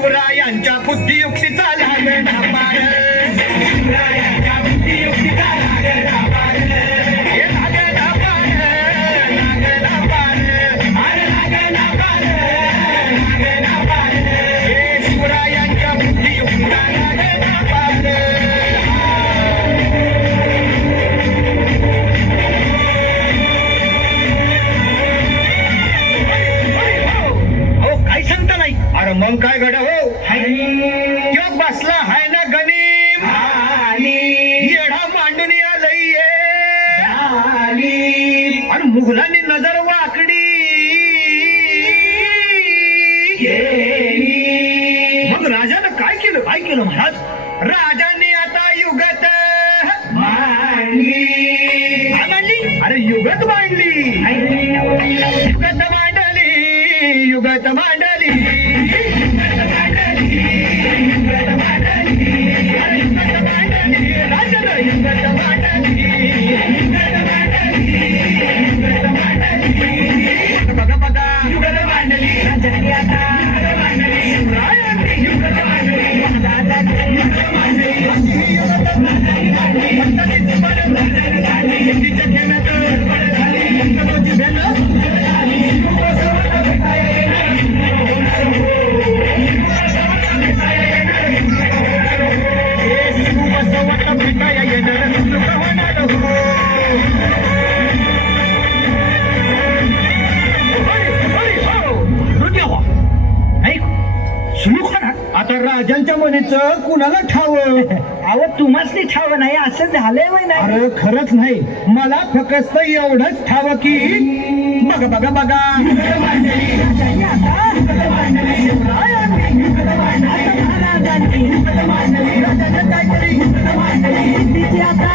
शिवरायांच्या बुद्धियुक्तीचा लागला पार, शिवरायांच्या बुद्धियुक्तीचा लागला पार, हे लागला पार, लागला पार, अरे लागला पार, लागला पार, हे शिवरायांच्या बुद्धियुक्तीचा लागला पार. काय सांगता नाही. अरे मग काय घड हो, योग बसला हाय ना गणिम, येडा मांडून आलंय आणि मुघलांनी नजर वाकडी मग राजानं काय केलं, काय केलं महाराज. राजांनी आता युगत मांडली, अरे युगत मांडली, युगत मांडली, युगत मांडली, युगत मांडली, युगत मांडली, अरे युगत मांडली, राजानं युगत मांडली, युगत मांडली, युगत मांडली. बघा बघा युगत मांडली, राजांनी आता युगत मांडली, शिवरायांनी युगत मांडली, राजांनी युगत मांडली, युगत मांडली, भक्तांची बरं राजांनी काढली, शेतीच्या खेळात बरं झाली, भक्तांची भेट झाली, आता राजांच्या मनेचं कुणाला ठाव. अहो तुम्हाच नाही ठाव नाही, असं झालंय वय नाही. अरे खरंच नाही, मला फक्त एवढंच ठाव की बघा बघा बघा राजांनी आता शिवरायांनी आता महाराजांनी राजाच्या काहीतरी तिची आता